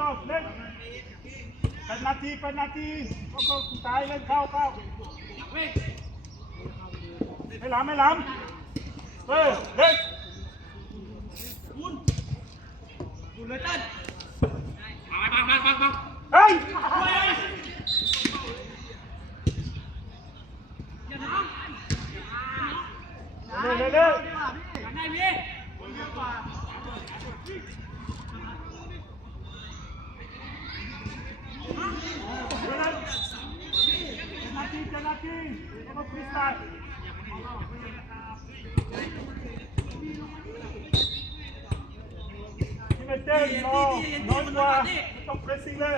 Stop,เล่นเป็นนาทีก็สุดท้ายเล่นเข้าไม่ล้ำเล่นคุณเลยเต้นมาเฮ้ยเร็วนาทีก็ฟรีสไตล์ที่ไม่เต้นน้อยกว่าต้องเพรสซิ่งเลย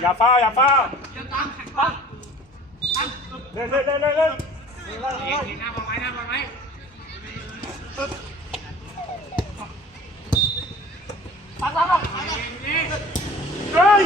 อย่าฟ้าเล่นหน้าบอลไว้เฮ้ย